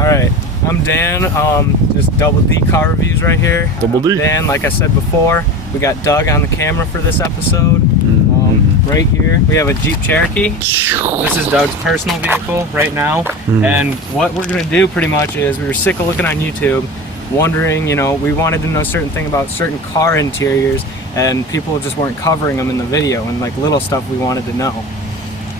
Alright, I'm Dan, just Double D car reviews right here. Double D. Dan, like I said before, we got Doug on the camera for this episode. Right here, we have a Jeep Cherokee. This is Doug's personal vehicle right now. And what we're gonna do pretty much is, we were sick of looking on YouTube, wondering, you know, we wanted to know certain thing about certain car interiors, and people just weren't covering them in the video, and like little stuff we wanted to know.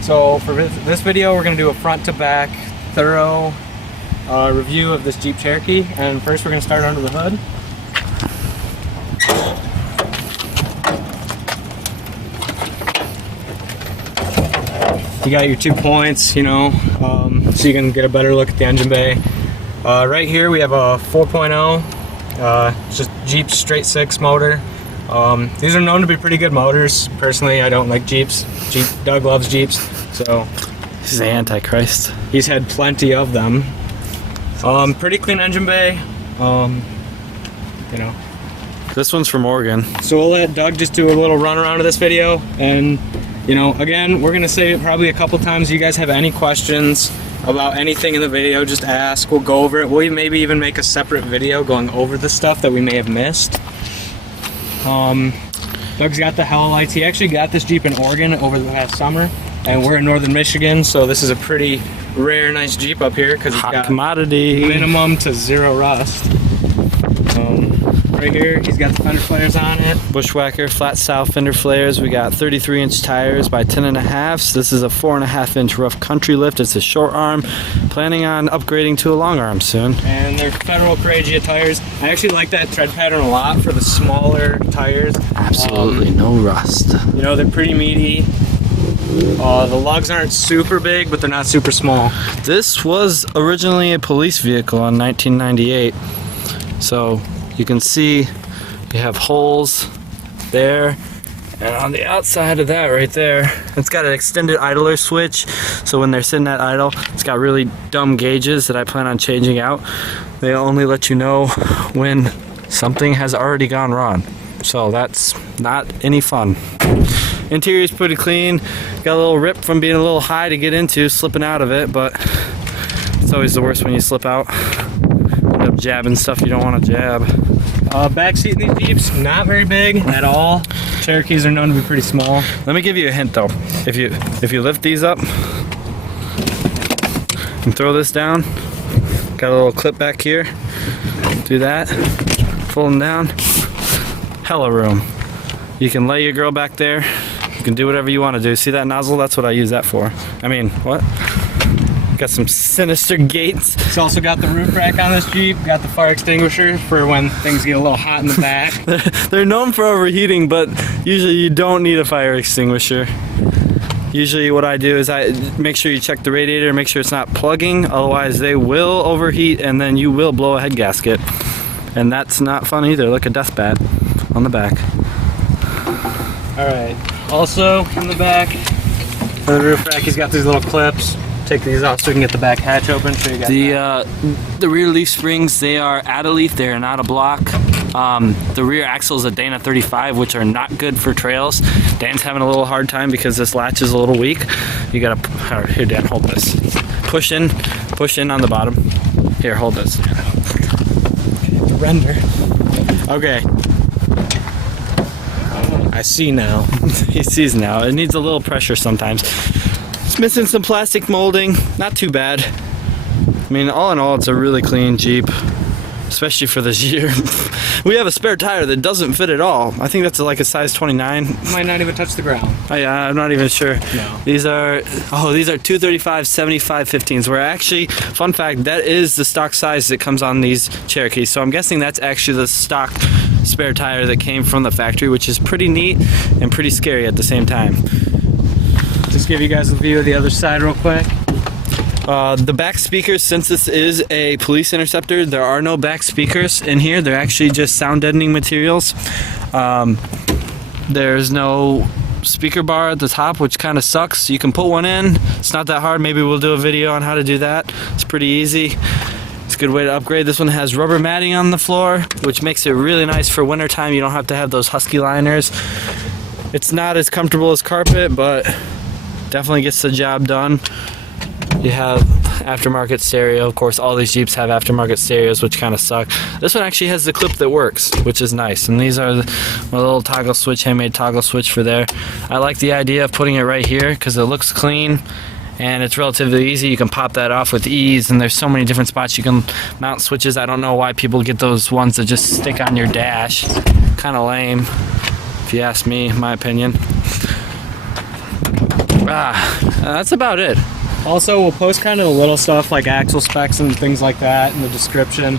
So for this video, we're gonna do a front to back, thorough review of this Jeep Cherokee. And first we're gonna start under the hood. You got your 2 points, you know, so you can get a better look at the engine bay. Right here we have a 4.0, it's just Jeep straight 6 motor. These are known to be pretty good motors. Personally, I don't like Jeeps. Doug loves Jeeps, so He's the Antichrist. he's had plenty of them. Pretty clean engine bay, you know. This one's from Oregon. So we'll let Doug just do a little run around of this video, and you know, again, we're gonna say it probably a couple times. You guys have any questions about anything in the video, just ask. We'll go over it. We'll maybe even make a separate video going over the stuff that we may have missed. Doug's got the hella lights. He actually got this Jeep in Oregon over the past summer, and we're in northern Michigan, so this is a pretty rare, nice Jeep up here because it's got commodity. minimum to 0 rust. Right here, he's got the fender flares on it. Bushwhacker flat style fender flares. We got 33-inch tires by 10.5. This is a 4.5-inch rough country lift. It's a short arm. Planning on upgrading to a long arm soon. And they're Federal Coragia tires. I actually like that tread pattern a lot for the smaller tires. Absolutely no rust. You know, they're pretty meaty. The lugs aren't super big, but they're not super small. This was originally a police vehicle in 1998. So you can see you have holes there, and on the outside of that right there, it's got an extended idler switch, so when they're sitting at idle, it's got really dumb gauges that I plan on changing out. They only let you know when something has already gone wrong, so that's not any fun. Interior's pretty clean. Got a little rip from being a little high to get into, slipping out of it, but it's always the worst when you slip out. End up jabbing stuff you don't want to jab. Back seat in these Jeeps, not very big at all. Cherokees are known to be pretty small. Let me give you a hint though. If you lift these up and throw this down, got a little clip back here. Do that, pull them down. Hella room. You can lay your girl back there. You can do whatever you want to do. See that nozzle? That's what I use that for. I mean, what? Got some sinister gates. It's also got the roof rack on this Jeep. Got the fire extinguisher for when things get a little hot in the back. They're known for overheating, but usually you don't need a fire extinguisher. Usually what I do is I make sure you check the radiator, make sure it's not plugging, otherwise they will overheat and then you will blow a head gasket. And that's not fun either. Look, a death bat on the back. Alright, also in the back, for the roof rack, he's got these little clips. Take these off so we can get the back hatch open. So you got the rear leaf springs, they are add a leaf, they are not a block. The rear axle is a Dana 35, which are not good for trails. Dan's having a little hard time because this latch is a little weak. You gotta, here Dan, hold this. Push in on the bottom. Here, hold this. render. Okay. I see now. He sees now. It needs a little pressure sometimes. It's missing some plastic molding. Not too bad. I mean, all in all, it's a really clean Jeep, especially for this year. We have a spare tire that doesn't fit at all. I think that's like a size 29. Might not even touch the ground. I'm not even sure. No. These are 235 75 15s. Where actually, fun fact, that is the stock size that comes on these Cherokees. So I'm guessing that's actually the stock spare tire that came from the factory, which is pretty neat and pretty scary at the same time. Just give you guys a view of the other side real quick. The back speakers, since this is a police interceptor, there are no back speakers in here. They're actually just sound deadening materials. There's no speaker bar at the top, which kind of sucks. You can put one in. It's not that hard. Maybe we'll do a video on how to do that. It's pretty easy. It's a good way to upgrade. This one has rubber matting on the floor, which makes it really nice for winter time. You don't have to have those husky liners. It's not as comfortable as carpet, but definitely gets the job done. You have aftermarket stereo. Of course, all these Jeeps have aftermarket stereos, which kind of suck. This one actually has the clip that works, which is nice. And these are my little toggle switch, handmade toggle switch for there. I like the idea of putting it right here because it looks clean and it's relatively easy. You can pop that off with ease, and there's so many different spots you can mount switches. I don't know why people get those ones that just stick on your dash. Kind of lame, if you ask me, my opinion. That's about it. Also, we'll post kind of the little stuff like axle specs and things like that in the description.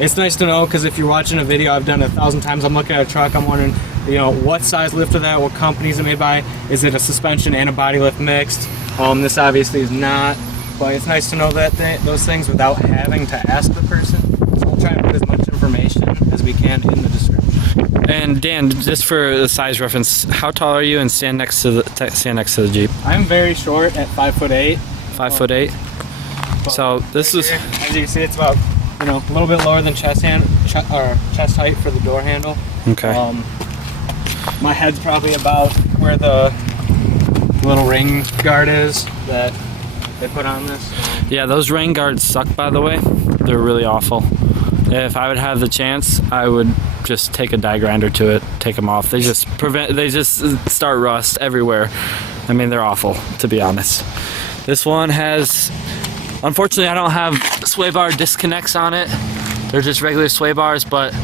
It's nice to know because if you're watching a video I've done 1,000 times, I'm looking at a truck, I'm wondering, you know, what size lift of that, what company is it made by, is it a suspension and a body lift mixed? This obviously is not, but it's nice to know that those things without having to ask the person. So we'll try and put as much information as we can in the description. And Dan, just for the size reference, how tall are you, and stand next to the Jeep? I'm very short at 5'8". 5'8". So this is, as you can see, it's about, you know, a little bit lower than chest height for the door handle. okay. My head's probably about where the little rain guard is that they put on this. Yeah, those rain guards suck, by the way. They're really awful. If I would have the chance, I would just take a die grinder to it, take them off. They just start rust everywhere. I mean, they're awful, to be honest. This one has, unfortunately, I don't have sway bar disconnects on it. They're just regular sway bars, but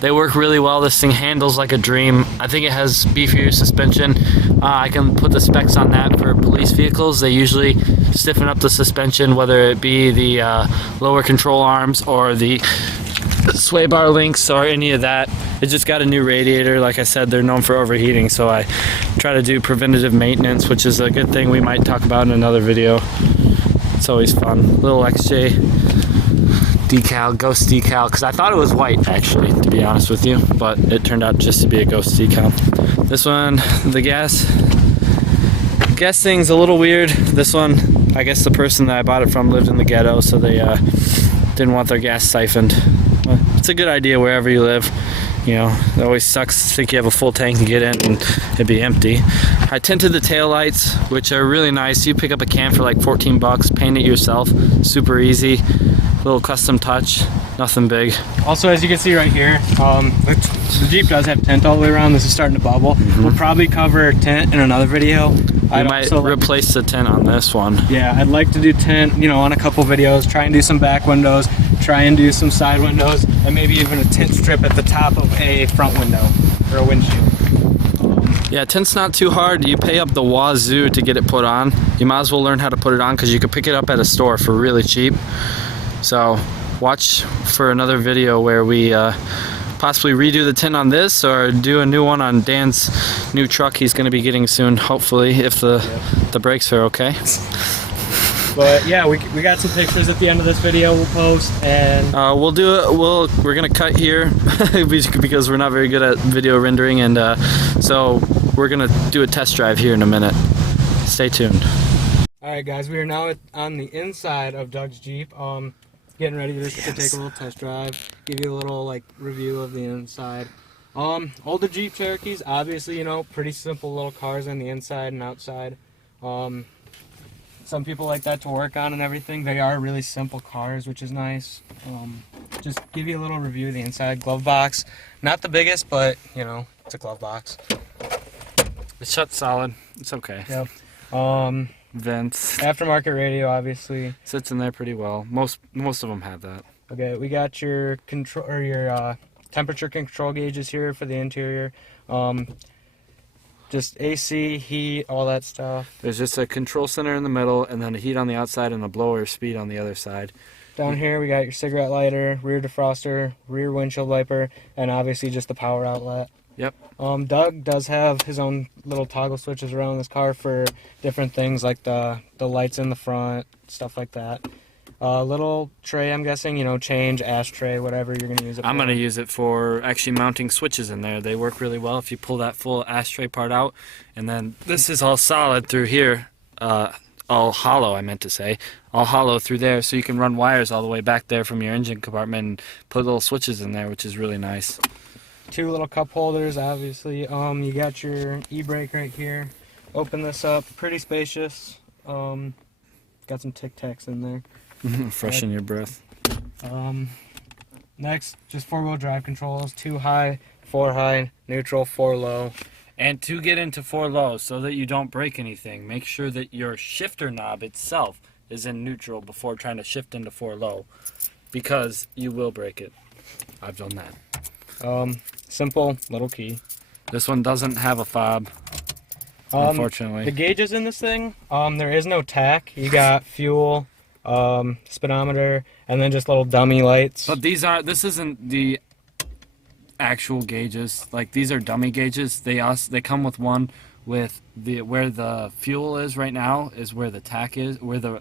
they work really well. This thing handles like a dream. I think it has beefier suspension. I can put the specs on that for police vehicles. They usually stiffen up the suspension, whether it be the lower control arms or the sway bar links or any of that. It just got a new radiator. Like I said, they're known for overheating, so I try to do preventative maintenance, which is a good thing we might talk about in another video. It's always fun. Little XJ decal, ghost decal, because I thought it was white, actually, to be honest with you, but it turned out just to be a ghost decal. This one, the gas thing's a little weird. This one, I guess the person that I bought it from lived in the ghetto, so they didn't want their gas siphoned. It's a good idea wherever you live. You know, it always sucks to think you have a full tank and get in and it'd be empty. I tinted the taillights, which are really nice. You pick up a can for like 14 bucks, paint it yourself, super easy. Little custom touch, nothing big. Also, as you can see right here, the Jeep does have tint all the way around. This is starting to bubble. We'll probably cover tint in another video. I might replace the tint on this one. Yeah, I'd like to do tint, you know, on a couple videos, try and do some back windows, try and do some side windows, and maybe even a tint strip at the top of a front window or a windshield. Yeah, tint's not too hard. You pay up the wazoo to get it put on. You might as well learn how to put it on because you could pick it up at a store for really cheap. So watch for another video where we possibly redo the tint on this or do a new one on Dan's new truck he's going to be getting soon, hopefully, if the brakes are okay. But yeah, we got some pictures at the end of this video we'll post, and we'll do it. We're gonna cut here because we're not very good at video rendering, and so we're gonna do a test drive here in a minute. Stay tuned. All right, guys, we are now on the inside of Doug's Jeep. Getting ready to take a little test drive, give you a little like review of the inside. Older Jeep Cherokees, obviously, you know, pretty simple little cars on the inside and outside. Some people like that to work on and everything. They are really simple cars, which is nice. Just give you a little review of the inside. Glove box, not the biggest, but you know, it's a glove box. It shuts solid. It's okay. Yep. Vents. Aftermarket radio, obviously. Sits in there pretty well. Most of them have that. Okay, we got your control or your temperature control gauges here for the interior. Just AC, heat, all that stuff. There's just a control center in the middle, and then a heat on the outside and a blower speed on the other side. Down here we got your cigarette lighter, rear defroster, rear windshield wiper, and obviously just the power outlet. Yep. Doug does have his own little toggle switches around this car for different things like the lights in the front, stuff like that. Little tray, I'm guessing, you know, change, ashtray, whatever you're going to use it for. I'm going to use it for actually mounting switches in there. They work really well if you pull that full ashtray part out. And then this is all solid through here. All hollow, I meant to say. All hollow through there, so you can run wires all the way back there from your engine compartment and put little switches in there, which is really nice. Two little cup holders, obviously. You got your e-brake right here. Open this up, pretty spacious. got some Tic Tacs in there. Freshen your breath. Next, just 4-wheel drive controls, 2 high, 4 high, neutral, 4 low. And to get into 4 low, so that you don't break anything, make sure that your shifter knob itself is in neutral before trying to shift into 4 low, because you will break it. I've done that. Simple little key. This one doesn't have a fob, unfortunately. The gauges in this thing, there is no tach. You got fuel, speedometer, and then just little dummy lights. But this isn't the actual gauges. Like, these are dummy gauges. They come with one with where the fuel is right now is where the tach is, where the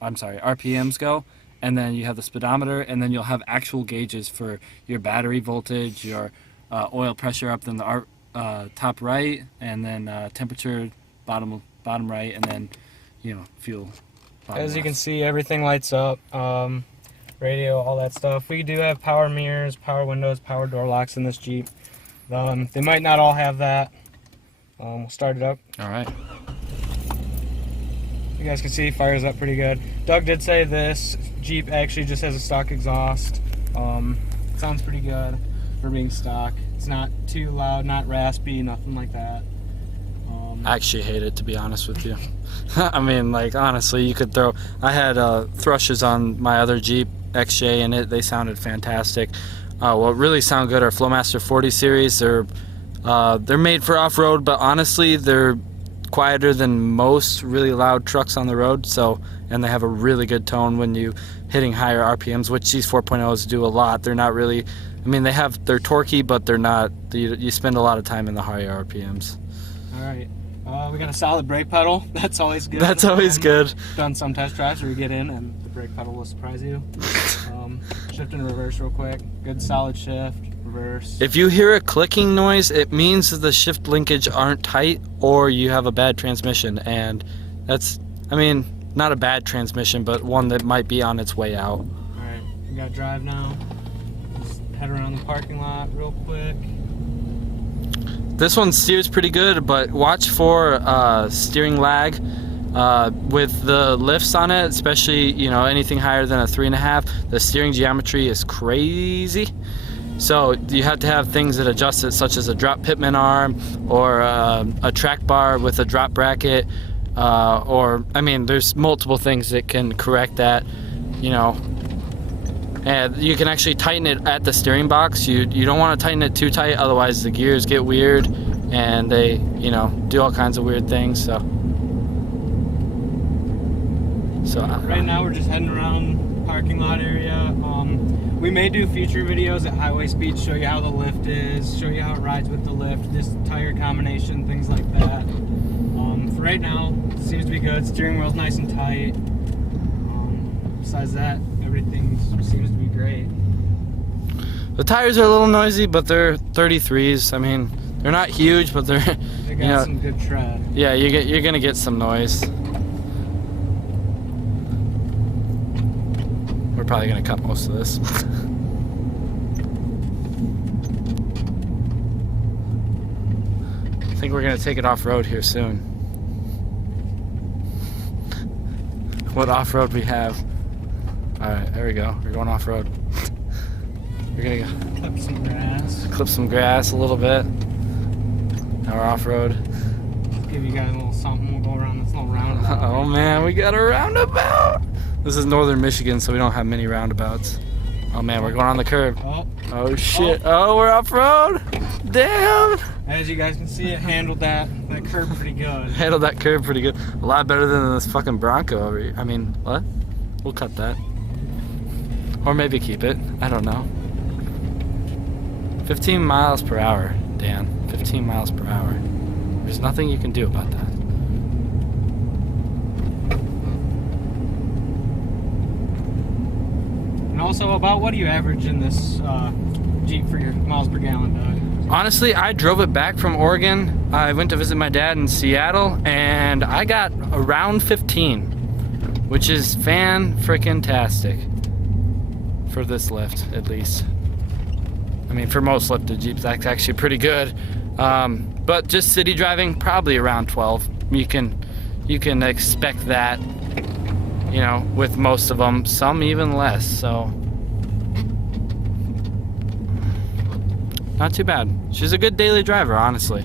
RPMs go, and then you have the speedometer, and then you'll have actual gauges for your battery voltage, your oil pressure up in the top right, and then temperature bottom right, and then fuel. As you can see, everything lights up. Radio, all that stuff. We do have power mirrors, power windows, power door locks in this Jeep. They might not all have that. We'll start it up. All right. You guys can see, fires up pretty good. Doug did say this Jeep actually just has a stock exhaust. Sounds pretty good for being stock. It's not too loud, not raspy, nothing like that. I actually hate it, to be honest with you. I mean, like, honestly, you could throw... I had thrushes on my other Jeep XJ, and they sounded fantastic. What really sound good are Flowmaster 40 series. They're made for off-road, but honestly, they're quieter than most really loud trucks on the road. And they have a really good tone when you hitting higher RPMs, which these 4.0s do a lot. They're not really... I mean, they're torquey, but they're not... You spend a lot of time in the higher RPMs. All right. We got a solid brake pedal. That's always good. That's always good. Done some test drives where you get in and the brake pedal will surprise you. Shift and reverse real quick. Good solid shift, reverse. If you hear a clicking noise, it means that the shift linkage aren't tight or you have a bad transmission. And that's, I mean, not a bad transmission, but one that might be on its way out. All right, we got drive now. Just head around the parking lot real quick. This one steers pretty good, but watch for steering lag with the lifts on it, especially anything higher than a 3.5. The steering geometry is crazy, so you have to have things that adjust it, such as a drop pitman arm or a track bar with a drop bracket, or I mean, there's multiple things that can correct that. And you can actually tighten it at the steering box. You don't want to tighten it too tight, otherwise the gears get weird and they, do all kinds of weird things. So right now we're just heading around the parking lot area. We may do future videos at highway speed, show you how the lift is, show you how it rides with the lift, this tire combination, things like that. For right now, it seems to be good. Steering wheel's nice and tight. Besides that, everything seems to be great. The tires are a little noisy, but they're 33s. I mean, they're not huge, but they got some good tread. Yeah, you're gonna get some noise. We're probably gonna cut most of this. I think we're gonna take it off-road here soon. What off-road we have? Alright, there we go. We're going off-road. We're gonna go clip some grass. Clip some grass a little bit. Now we're off-road. Give you guys a little something. We'll go around this little roundabout. Oh man, we got a roundabout! This is northern Michigan, so we don't have many roundabouts. Oh man, we're going on the curb. Oh shit. Oh, we're off-road! Damn! As you guys can see, it handled that curb pretty good. Handled that curb pretty good. A lot better than this fucking Bronco over here. I mean, what? We'll cut that. Or maybe keep it. I don't know. 15 miles per hour, Dan. 15 miles per hour. There's nothing you can do about that. And also, about what do you average in this Jeep for your miles per gallon, Doug? Honestly, I drove it back from Oregon. I went to visit my dad in Seattle, and I got around 15, which is fan-frickin-tastic for this lift, at least. I mean, for most lifted Jeeps, that's actually pretty good. But just city driving, probably around 12. You can expect that. you know, with most of them, some even less, so not too bad. She's a good daily driver, honestly.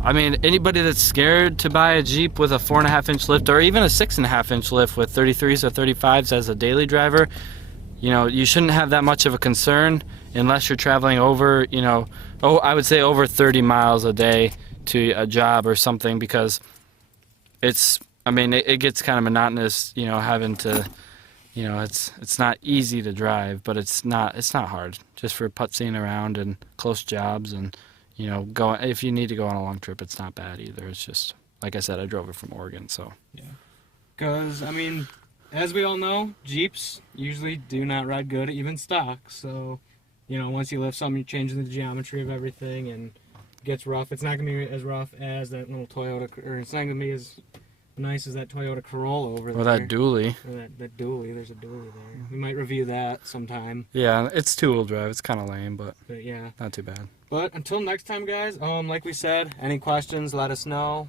I mean, anybody that's scared to buy a Jeep with a 4.5-inch lift or even a 6.5-inch lift with 33s or 35s as a daily driver, you know, you shouldn't have that much of a concern unless you're traveling over, you know, I would say over 30 miles a day to a job or something, because it's, I mean, it gets kind of monotonous, you know, having to, you know, it's not easy to drive, but it's not hard, just for putzing around and close jobs, and, you know, going, if you need to go on a long trip, it's not bad either. It's just, like I said, I drove it from Oregon, so. Yeah. Because, I mean, as we all know, Jeeps usually do not ride good, even stock. So, you know, once you lift something, you're changing the geometry of everything, and it gets rough. It's not going to be as rough as that little Toyota, or it's not going to be as nice as that Toyota Corolla over there. Or that dually. Or that dually. There's a dually there. We might review that sometime. Yeah, it's two-wheel drive. It's kind of lame, but yeah, not too bad. But until next time, guys, like we said, any questions, let us know.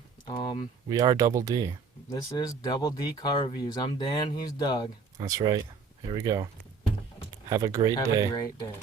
We are Double D. This is Double D Car Reviews. I'm Dan, he's Doug. That's right. Here we go. Have a great day. Have a great day.